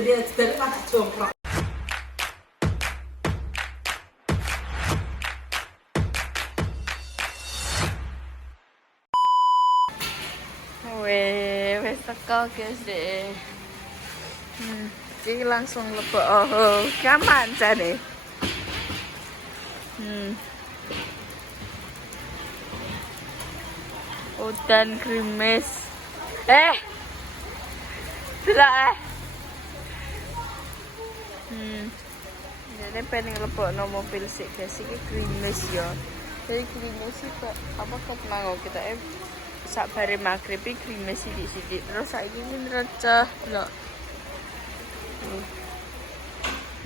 jadi dari mata jongkrok. Wes teko guys deh. Iki langsung lebok. Oh, kapan jane? Udan gerimis. Delok Ini pengen lebokno mobil sih guys, iki gerimis ya. Jadi gerimis sih kok apa kok mango kita sak bare magrib iki gerimis sithik-sithik. Terus saiki ini receh lho.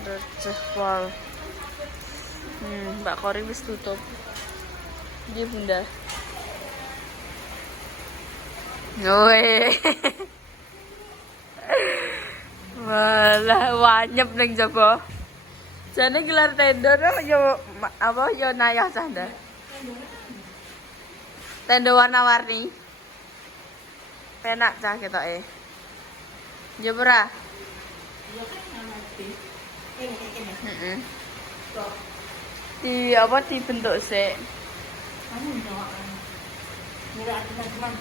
Receh pol. Mbak Kori wis tutup. Dia Bunda. Woi. Walah wanyep ning jaba. Jane gelar tenda yo apa yo nayah sanda. Tenda warna-warni. Penak cah ketoke. Yo ora? Iya kan ngerti. Ini. Di apa dibentuk sik. Kamu nyawakan. Mira teman-teman.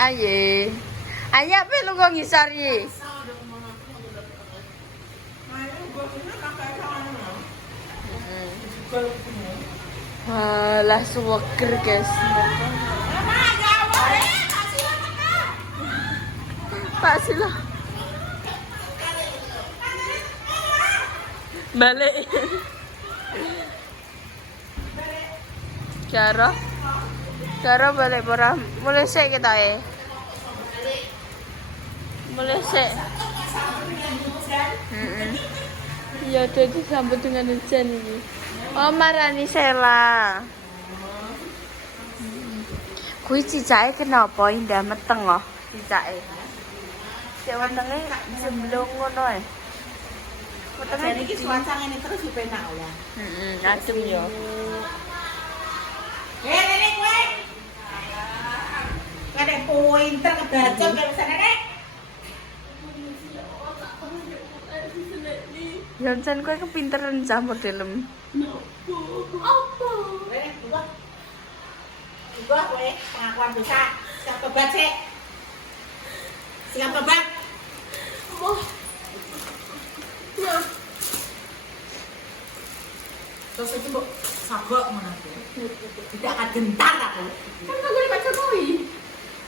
Aye. Ayo pe lu kok ngisor iki. Lah suweger guys. Pak Sila. Balik. Cara balik ora. Mulai sik kita Mulai sik. Ya udah disambut dengan hujan ini. Oh marani Sela. Kuwi cicake kenapa indah meteng loh cicake. Cek wetenge jemblung ngono ae. Wetenge iki cuaca ngene terus yo penak ya. Adem yo. Nenek kowe. Nek pointer kebaca kaya sana nek. Jangan kowe kepinteran campur film. Apa? Nenek buah. Buah kowe pengakuan dosa. Siap tobat sik. Siap tobat. Oh. Ya. Terus iki mbok sagok menate. Tidak akan gentar aku. Kan gue baca Jokowi.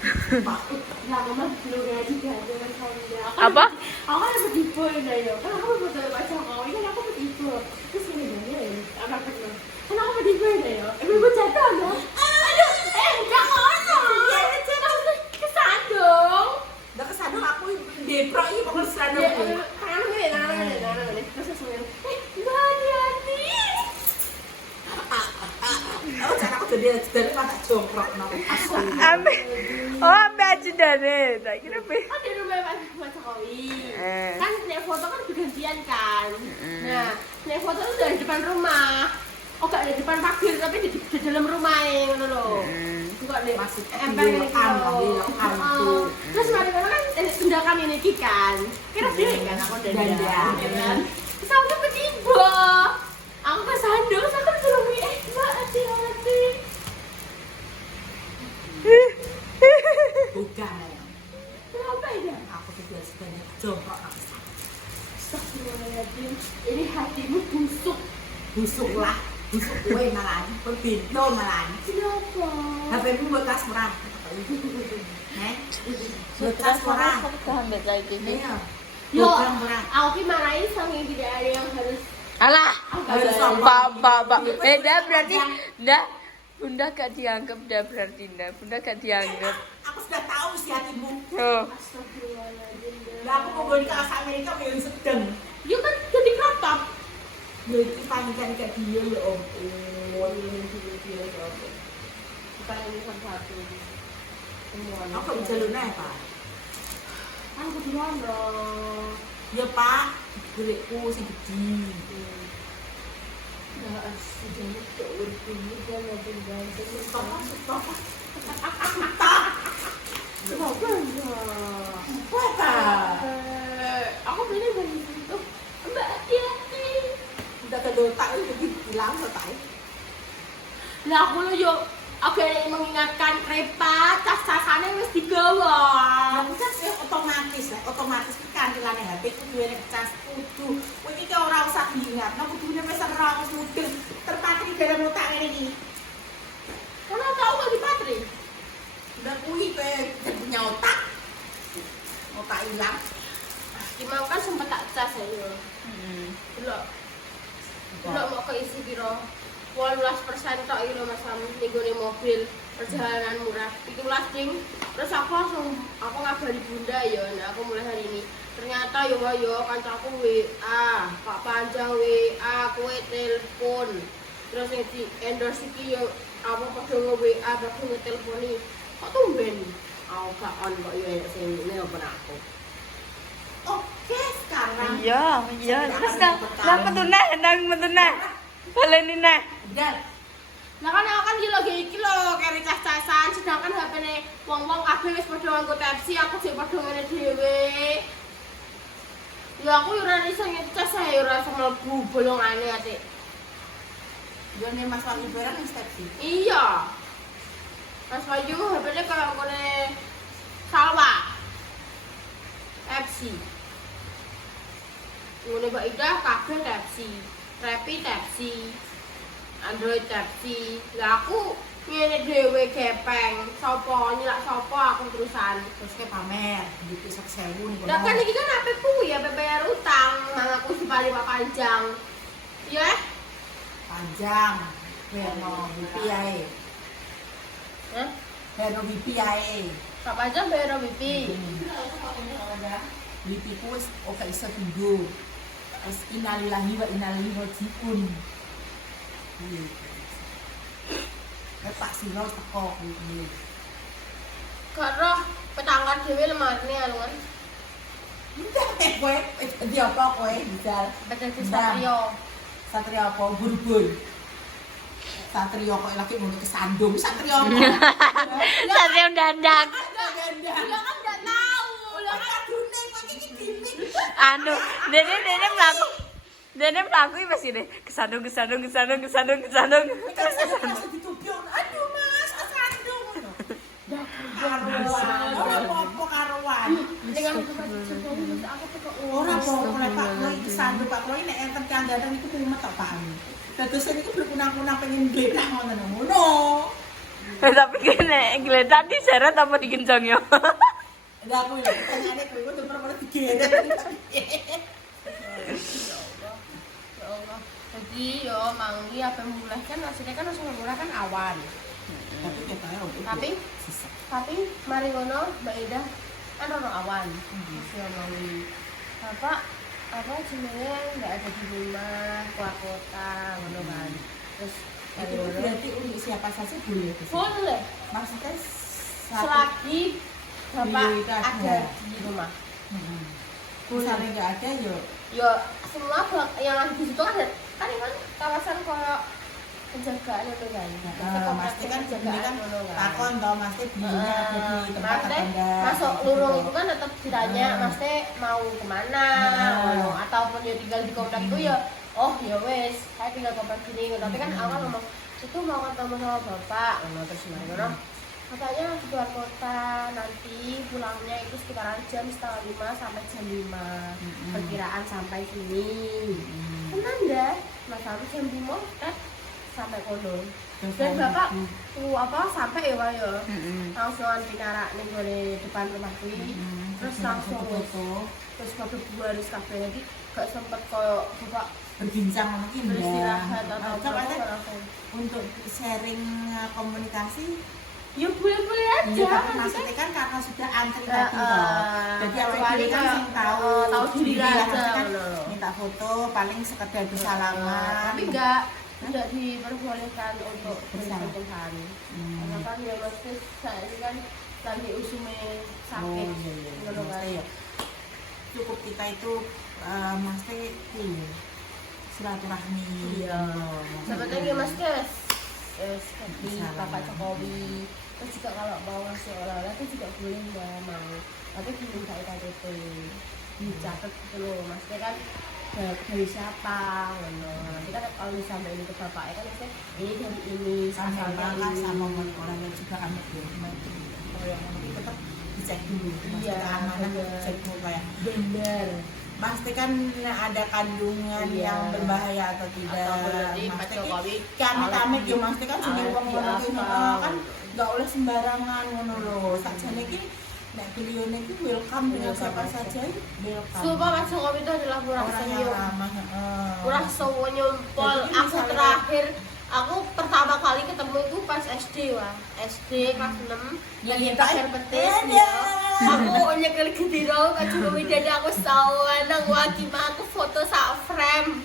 Ya, mama belum ngaji kan dengan Honda. Apa? Aku kan dapat tipe ya. Kan aku baca baca Jokowi kan aku dapat tipe. Terus ini gimana ya? Apa kan? Kan aku dapat tipe ya. Gue jatuh dong. Aduh, enggak kono. Ya, jatuh kesandung. Udah kesandung aku deprok ini pokoknya kesandung. Tangan gue. Terus sesuai. Aku jadi mata jongkrok Ambe. Oh, ambe aja dane. Tak kira pe. Oh, di rumah Mas Jokowi. Kan nek foto kan bergantian kan. Nah, nek foto itu dari depan rumah. Oh, enggak di depan pagar tapi di dalam rumah ngono lho. Enggak nek masih empel itu. Terus mari kan tindakan ini iki kan. Kira dhewe kan aku dandan. Terus aku ketiba. Aku kesandung, aku disuruh Mbak hati-hati. Bukan. Kenapa ya? Aku sudah sebanyak jongkok aku sana. Astagfirullahaladzim. Ini hatimu busuk. Busuklah. Busuk kue malahan. Berbintu malahan. Kenapa? HP-mu bekas murah. Bekas murah. Tahan ambil kayak gini. Yo, aku marahin saking tidak ada yang harus. Alah, Pak. Dah berarti dah Bunda gak dianggap dah berarti dah. Bunda gak dianggap. Aku sudah tahu si hatimu. Oh. Astagfirullahaladzim. Lah aku mau balik ke Amerika yang sedang. Dia kan jadi crop top. Ya itu panikan kayak dia ya om. Oh ini dia ya om. Kita ini kan satu. Semua. Aku bisa lunas Pak. Aku duluan dong. Ya Pak, kulitku sih gede. Ya sudah itu ini dia lagi ganteng. Stop. Kenapa ya? Apa? hilang selesai. Lah aku lo yo agak mengingatkan kereta cas-casane wis digawa. Aku kan otomatis lah, otomatis ki kantilane HP ku duwe cas kudu. Kowe iki ora usah diingatno kudune wis ora mudeng terpatri dalam otak ngene iki. Ora tau kok dipatri. Udah kuwi kowe punya otak. Otak hilang. Gimana kan sempet tak cas ya. Delok. Delok mau keisi piro? 18% tok iki lho Mas Sam nggone mobil perjalanan murah. 17 ding. Terus aku ngabari Bunda ya, nah aku mulai hari ini. Ternyata yo kancaku WA, Pak Panjang WA, kowe telepon. Terus yang di endorse iki yo apa padha nge-WA, padha nge-teleponi. Kok tumben? Aku gak on kok yo sing nelpon aku. Oke, sekarang. Iya. Terus nang metune. Baleni nah. Dan Nah kan aku kan iki lho keri cas-casan sedangkan HP-ne wong-wong kabeh wis padha nganggo Type-C, aku sing padha ngene dhewe. Ya aku ora iso ngecas ae ora iso mlebu bolongane ati. yo nek Mas Wahyu barang wis taksi. Iya. Mas Wahyu HP-ne kaya ngene Salwa. Type-C. Ngene Mbak Ida kabeh Type-C. Repi Type-C. Android Type-C. Lah aku ngene dhewe gepeng. Sopo nyilak sopo aku terusan. Terus ke pamer di pisok 1000 niku. Lah kan iki kan HP ku ya bayar utang, nang aku dipali Pak Panjang. Iya? Panjang. Beno wifi ae. Hah? Beno wifi ae. Pak Panjang bayar wifi. Wifi ku wis ora iso tunggu. Terus innalillahi wa inna ilaihi raji'un. Pak Siro teko kuwi. Karo petangkat dhewe lemarne anu kan. Enggak teh kowe, di apa kowe bisa. Betul Satrio. Satrio apa bur-bur. Satrio kok lagi ngono kesandung Satrio apa? Satria dandak. Lah kan enggak tahu. Lah kan Adune kok iki gimik. Anu, dene mlaku. Dene mlaku iki wis ngene, kesandung. Terus ditubyuk. Aduh Mas, kesandung ngono. Karuan. Ora apa-apa karuan. dengan aku tuh kok Ora apa-apa lek Pak Kloy kesandung Pak Kloy nek enten kandhatan niku kumet tok Pak. Dados niku berkunang-kunang pengen gletah ngono. Tapi kene geledah diseret apa dikencang yo? Lah aku lho pertanyaane kowe kok perkara digeret. ya Allah. Jadi yo mangi apa mulai kan aslinya kan langsung mulai kan awan. Tapi ketane Tapi mari ngono Mbak Ida kan ono awan. Masih mangi. Apa jenenge enggak ada di rumah, keluar kota ngono kan. Terus itu berarti untuk siapa saja boleh ke sini? boleh Maksudnya selagi Bapak Iya, itu ada di rumah. misalnya nggak ada yo Ya semua yang ada di situ kan ini kan kawasan kayak penjagaan itu kan. Masti kan ini kan takon toh Masti belinya ada di tempat tertentu. Masuk lurung itu kan tetap ditanya Masti mau kemana ataupun ya tinggal di komplek itu ya oh ya wes saya tinggal komplek gini tapi kan awal ngomong itu mau ketemu sama bapak terus gimana katanya di luar kota nanti pulangnya itu sekitaran jam 4:30 sampai jam 5 perkiraan sampai sini tenang deh mas harus jam 5 sampai kono dan bapak sampai ya Pak ya langsung dikarak nih di depan rumah kuwi terus langsung terus bapak baris kabeh lagi gak sempet koyo bapak berbincang mungkin beristirahat atau apa untuk sharing komunikasi ya boleh-boleh aja ya, tapi maksudnya kan karena sudah antri tadi toh jadi awal ini kan yang tahu diri aja kan minta foto paling sekedar bersalaman tapi tidak diperbolehkan untuk bersentuhan karena kan ya mesti saya ini kan lagi usume sakit ngono kan cukup kita itu mesti silaturahmi sebetulnya mas Kes seperti Bapak Jokowi terus juga kalau mau ngasih oleh-oleh itu juga boleh ya mau tapi diminta KTP dicatat gitu loh, maksudnya kan dari siapa, nanti kan kalau disampaikan ke bapaknya kan maksudnya ini dari ini, sama asalnya ini. sama orang yang juga anak ya, kalau yang nanti tetap dicek dulu, Iya, anak bener. cek dulu kayak Bener. pastikan ada kandungan Iya. yang berbahaya atau tidak. Atau berarti Pak Maksudnya Jokowi kami yo mesti kan jenenge alat wong ngono ki diapa. kan enggak oleh sembarangan ngono lho. Sakjane iki nek beliau iki welcome dengan siapa saja, welcome. Sumpah Pak Jokowi itu adalah murah Orang yang senyum, ramah, murah senyumpol. Jadi Aku misalnya- terakhir, aku pertama kali ketemu itu pas SD wah, SD kelas 6 Ya, lagi ya, pacar petis dadah. ya. Aku nyekel gendiro Pak Jokowi dan aku sawanang waki aku foto sak frame.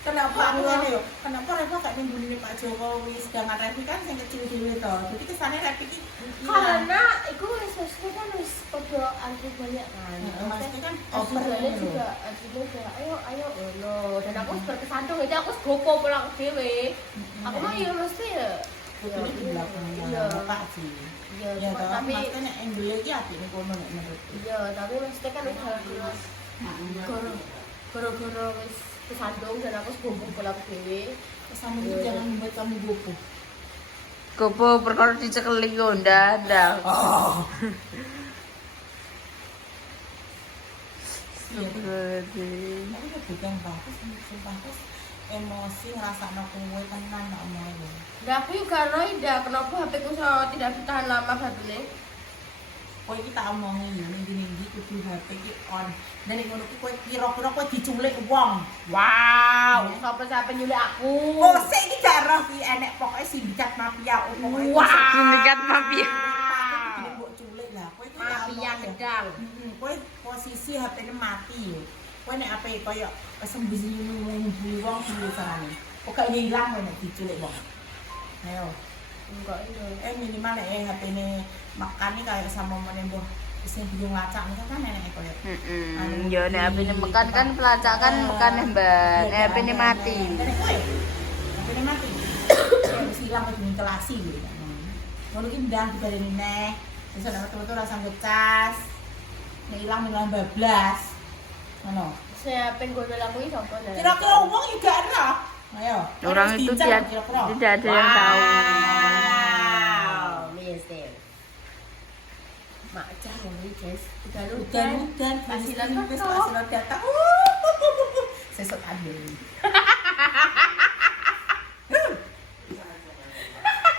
Kenapa aku ngene yo? Kenapa Reva gak nimbulin Pak Jokowi sedangkan Revi kan sing kecil dhewe to. Jadi kesane Revi iki Karena itu sosmed kan wis podo anti banyak kan. maksudnya kan Over over juga, juga ayo ngono. Dan aku berkesandung jadi aku gopo pulang dhewe. Aku mah ya mesti ya. Putri di belakang Iya. Bapak sih. Iya, Ya cuma toh, tapi maksudnya nek angle iki apik nek kono nek menurutku. iya, tapi mesti kan udah keras. Goro-goro wis kesandung dan aku gopo pulang dhewe. Kesan itu jangan membuat kamu gopo. Gopo perkara dicekeli yo ndadak. Oh. Astagfirullahaladzim. Tapi itu bukan bagus, sumpah terus emosi ngerasa kowe tenan nak omong. Nah, aku juga roh ida kenapa HP ku so tidak bertahan lama batune. Kowe iki tak omongi yo ning-ning kudu HP iki on. Dan nek ngono ki kowe kira-kira kowe diculik wong. Wow, siapa nyulik aku? Oh, sik iki gak roh ki enek pokoke sindikat mafia pokoke. Wow. Sindikat mafia. Ini mbok culik lah. Kowe iki tak Mafia omong yo. gedang. Kowe posisi HP-ne mati yo. Kowe nek HP koyo sembunyi wong piye carane? Kok gak ilang kowe nek diculik wong. Ayo. Enggak iya. Minimal nek HP-ne makan nih kayak sama menembus sing bingung lacak nih kan nenek koyo. Yo nek HP-ne mekan kan pelacak kan mekan Mbak. Nek HP-ne mati. Nenek kowe. HP-ne mati. Wis ilang kok kelasi gitu. Ngono ki ndang dibaleni neh. Terus ana metu-metu rasa ngecas. Nek ilang minggu bablas. Ngono. Saya pengen gue aku ini contoh nih. Kira-kira wong juga ada. Ayo. Orang itu tidak ada yang tahu. Wow, mister. Mak cah ngomong Jess, Udan-udan Pasilan wis teko. pasilan datang. Sesuk adil.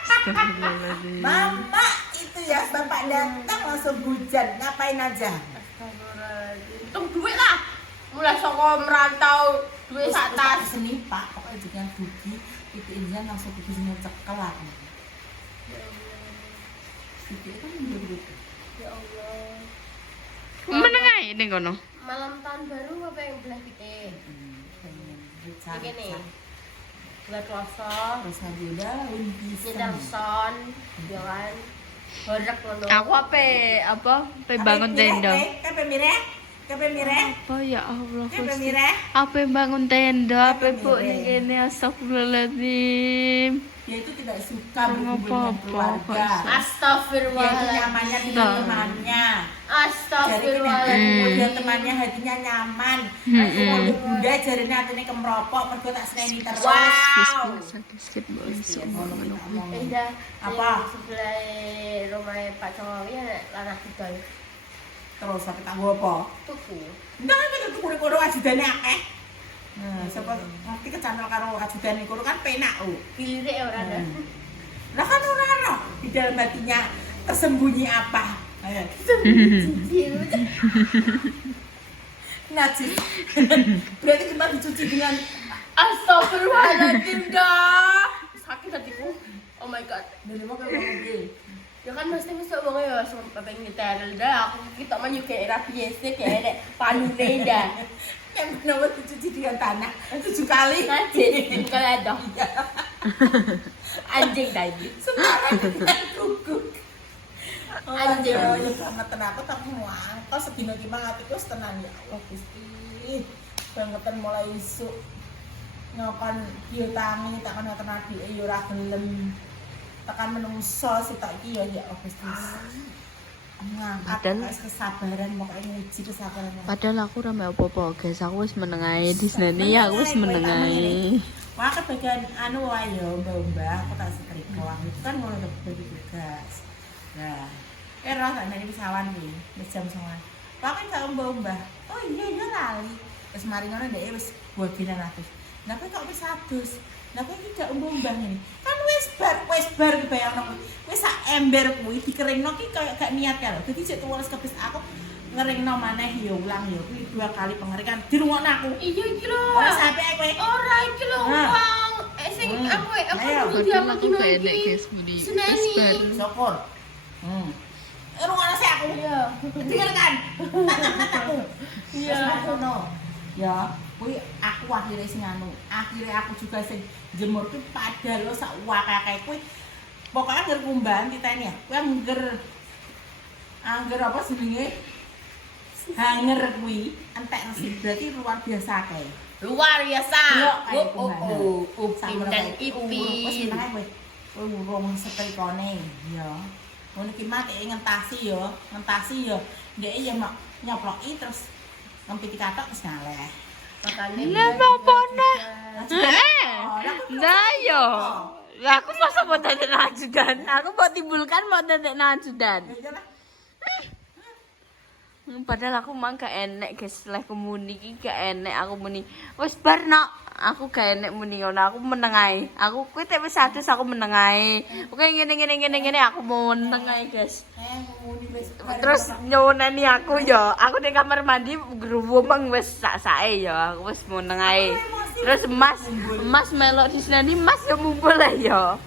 Astagfirullahaladzim. Mama itu ya bapak datang langsung hujan ngapain aja? Astagfirullahaladzim. Untung duit lah. Mulai soko merantau duit sak tas. Seni pak pokoknya juga bugi itu Injan langsung pergi sini cekel lah. Itu kan begitu. Ya Allah. Meneng ae ning kono. Malam tahun baru apa yang belah kita? Iki nih. Bulan puasa, Terus ada nyedang son, ya kan. Horek ngono. Aku apa bangun tenda. Kape mireh? Kape mireh? Apa ya Allah Kape Gusti. mireh? Apa bangun tenda, apa Apa bu mireh? ini astagfirullahaladzim. Dia itu tidak suka Jangan berhubungan apa-apa, keluarga. kok. Dia itu Astagfirullahaladzim. nyamannya di Nah. temannya. Jadi Astagfirullahaladzim. kemudian temannya hatinya nyaman. Aku mau bunda jadinya hatinya kemropok, mergo tak seneni terus. Wow. Skip Indah. Apa? Di sebelah rumah Pak Jokowi ada lanang tiga. Terus sampai tak gua apa? Tuku. Enggak kan kita tuh kudu ajudane akeh. Nah, sapa ngerti kecantol karo ajudane kono kan penak oh. Pilih ora ada. Lah kan ora ono di dalam hatinya tersembunyi apa? Ayo. Najis. Berarti kita dicuci dengan Astagfirullahaladzim dah. Sakit hatiku. Oh my god. dari mau ke mobil. Ya kan mesti ngomong ya sumpah pengen nyetel dah. Aku kita mah juga era biasa kayak ada panune dah. Yang benar dicuci dengan tanah 7 kali. Najis kalau ada. Anjing tadi. Sekarang dengan guguk. Anjing. Ya banget aku tapi muangkel sedina ki atiku wis tenan ya Allah Gusti. Bangetan mulai isuk. Nyokan kiyo tangi tak kena tenan ya ora gelem. Tekan menungso sitok iki ya Allah Gusti. Padahal kesabaran pokoknya nguji kesabaran. Padahal aku ora mau apa-apa, guys. Aku wis menengahi di sini ya, aku wis menengahi. Wah, bagian anu ayo mbak-mbak, aku tak setrika. Itu kan ngono bagi tugas. Nah, roh tak dari pesawat nih, jam 9. Wah kan gak mbak-mbak. Oh iya lali. Terus mari ngono dhek wis bagian atus. Lah kok wis adus. Lah kok iki gak mbak ngene. Kan wis bar kebayang wis sak ember kuwi dikeringno ki koyo gak niat karo. Dadi sik tuwes kebis aku ngeringno maneh ya ulang ya kuwi 2 kali pengeringan dirungokno aku. Iya iki lho. Ora sampe kowe. Ora iki lho wong. Sing aku kudu diamati iki. Seneni. Syukur. Rungokno sik aku. Iya. Dengarkan. Tatap-tatapku. Iya. Ngono. Ya, kuwi aku akhire sing anu. Akhire aku juga sing jemur ki padahal sak wakake kuwi. Pokoknya angger kumbahan titeni ya. Kuwi angger apa jenenge? Hanger kuwi entek resik berarti luar biasa kae. Luar biasa. Upin dan Ipin. Wis meneh kowe. Kowe urung setrikane ya. Ngono ki mate ngentasi ya. Ndek ya mak nyoploki terus ngempiti katok wis ngaleh. Lah apa nih? Nah yo. Lah aku masa mau dadek ajudan. Aku mau timbulkan mau dadek ajudan. Padahal aku mang gak enek guys, lek muni iki gak enek aku muni. Wis bar nok. Aku gak enek muni ngono, aku meneng ae. Aku kuwi tek wis adus aku meneng ae. Oke ngene aku mau meneng ae guys. Terus nyoneni aku ya. Aku ning kamar mandi gruwomeng wis sak-sake ya. Aku wis meneng ae. Terus Mas melok di sini Mas ya mumpul ae ya.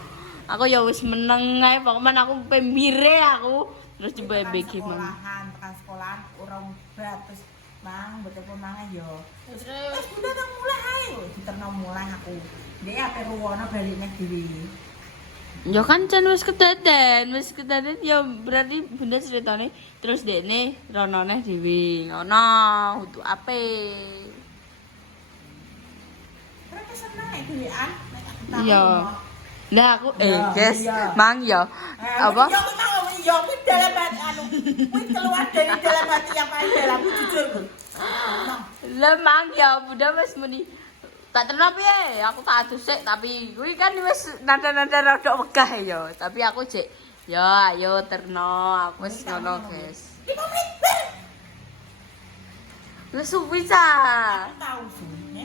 Aku ya wis meneng ae, pokoknya aku pembire aku. Terus coba BG mang. Tekan sekolahan urung bat terus mang betul mangan yo. Terus udah nang mulai ae. Diterno mulai aku. Dia ape ruwono balik neh dhewe. Ya kan jan wis kedaden ya berarti bunda ceritane terus dekne ronone dhewe. Ngono, kudu ape. Terus seneng dhewean. Iya. Nah aku guys, mang ya. Apa? Ya kuwi dalam hati anu. Kuwi keluar dari dalam hati yang paling dalam jujur. Lah mang ya bunda wis muni tak terno piye? Aku tak adus sik tapi kuwi kan wis nada-nada rada wegah ya. Tapi aku cek ya ayo terno aku wis ngono guys. 5 menit. Lah suwi ta. Aku tahu suwi.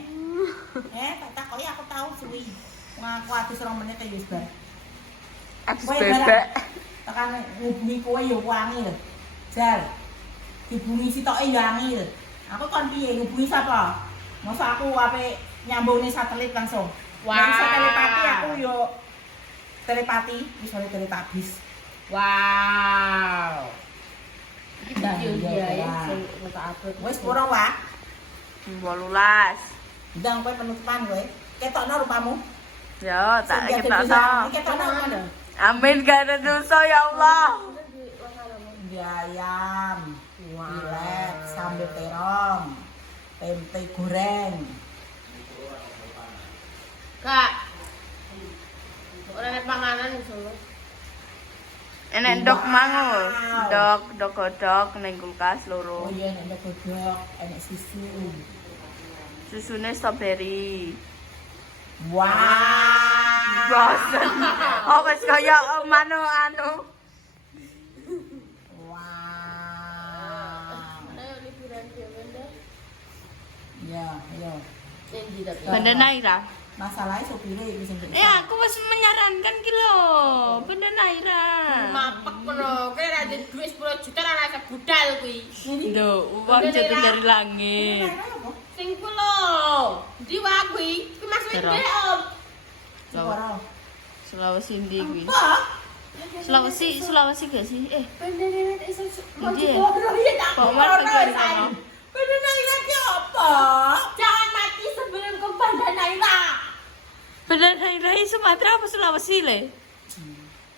Tak takoki aku tahu suwi. Ngaku adus 2 menit ya wis bar. Adus bebek. Tekan ngubungi kowe ya wangi lho. Jal. Dihubungi sitoke ya wangi lho. Aku kon piye ngubungi sapa? Masa aku ape nyambungne satelit langsung. Wah, telepati aku yo telepati, bisa teletabis. Wow. Iki video dia ya sing ngetak upload. Wis pura wae. 18. Ndang kowe penutupan kowe. Ketokno rupamu. Ya, tak ketokno. Ketokno mana? Amin gak ada dosa ya Allah. Ayam, pilet, sambal terong, tempe goreng. Kak. Ora nek panganan iso. Enek ndok mango, ndok godhog ning kulkas loro. Oh iya enek godhog, enek susu. Susune strawberry. Wah. Bosen. Oh wis kaya anu. Ayo liburan dhewe ndak. Ya, ayo. Endi tapi. Banda Naira. Masalahnya sopire iki sing Aku wis menyarankan ki lho, Banda Naira. Mapek ngono, kowe ra duwe duit 10 juta ra rasa budal kuwi. Lho, uang jatuh dari langit. Sing ku lho, ndi wae kuwi? Kuwi maksudnya ndek Om. Sulawesi ndi kuwi? Apa? Sulawesi gak sih? Bener iso Ndi? Kok Kono. Banda Naira ki apa? Jangan mati sebelum ke Banda Naira. Banda Naira Sumatera apa Sulawesi le?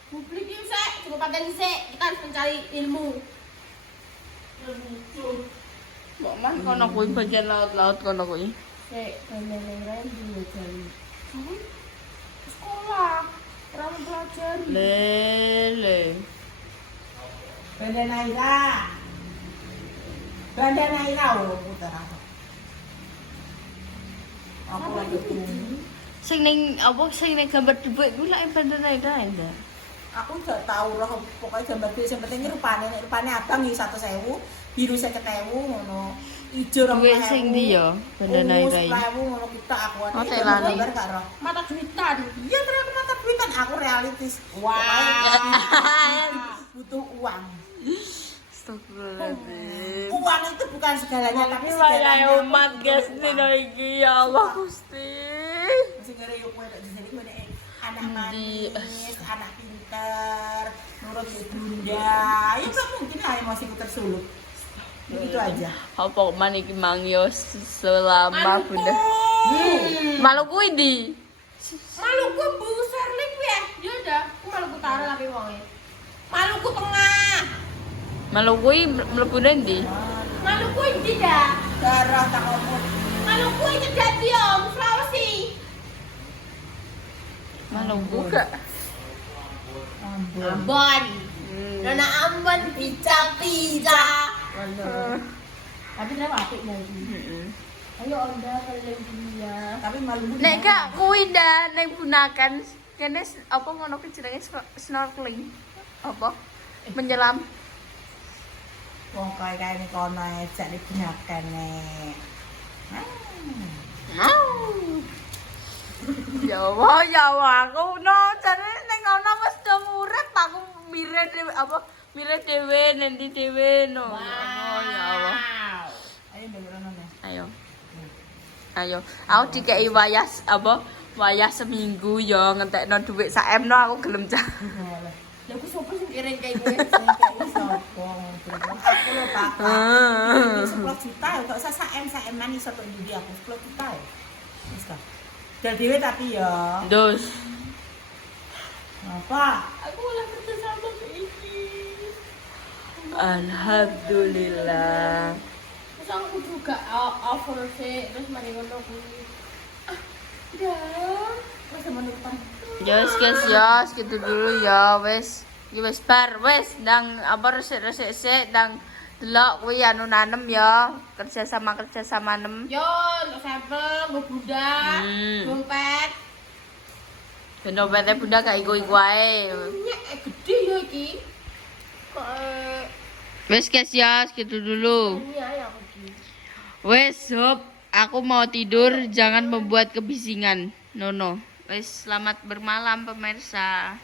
Publik iki sik, cukup paten sik, kita harus mencari ilmu. Mbok man kono kuwi bagian laut-laut kono kuwi. Sik, Banda Naira dulu jam. Sekolah. Orang belajar. Le. Banda Naira. Banda Naira oh putar aku. Aku lagi tunggu. Sing ning gambar dhuwit kuwi lak Banda Naira ya. Aku gak tahu roh pokoknya gambar dhuwit sing penting rupane abang iki 100.000, biru 50.000 ngono. Ijo 20.000. Dhuwit sing ndi ya Banda Naira iki? 10.000 ngono kita aku Oh, telane. gambar gak roh. Mata duitan. Iya ternyata mata duitan aku realistis. Butuh uang. Astagfirullahaladzim. Uang itu bukan segalanya tapi Ini segalanya wayahe aku umat butuh guys uang. dina iki ya Allah Gusti. Mesti ngere yo kowe tak disini kowe nek anak Di- manis, anak pinter, nurut ke bunda. Ya gak mungkin lah emosiku tersulut. Begitu aja. Apa man iki mang yo selama Maluku. bunda. Maluku ndi? Maluku besar nih ya. Ya udah, aku Maluku Utara tapi wonge. Maluku Tengah. Maluku iki mlebune ndi? Maluku ini dah. Darah tak ngomong. Maluku ini jadi Om Sulawesi. Maluku gak? Ambon. Ambon. Nona Ambon pizza. Tapi kenapa apik lagi? Ayo Onda kalian dia. Tapi malu. Nek gak kuwi dah nek gunakan kene apa ngono ki jenenge snorkeling. Apa? Menyelam. Wong kaya kene kono ejak digunakan nek. Ya Allah, aku no jane ning ngono wis do urip aku mire dhewe apa mire dhewe nanti dhewe no. Oh ya Allah. Ayo ndelok nek. Ayo. Ayo, aku dikei wayah apa? Wayah seminggu ya ngentekno dhuwit sak M no aku gelem cah. Lah aku sopo sing kiring kayak gue. Sing kayak sapa? Aku lho Pak. Ini 10 juta ya gak usah sak M man iso tok ndi aku 10 juta ya. Wis ta. Dal dhewe tapi ya. Dos. Apa? Aku malah kerja sama kayak ini. Alhamdulillah. Terus aku juga over sih, terus mari ngono kuwi. Dah, masa menumpang. Ya wis guys ya, segitu dulu ya wis. Ya wis bar wis ndang apa resik-resik sik ndang delok kuwi anu nanem ya. Kerja sama nem. Yo, untuk sampel, gue budak, dompet. Dompetnya bunda gak iku-iku ae. Nyek gede ya iki. Kok Wes guys ya, segitu dulu. ini aja aku iki. Wes, Sob, aku mau tidur, jangan membuat kebisingan. No. Wes, selamat bermalam pemirsa.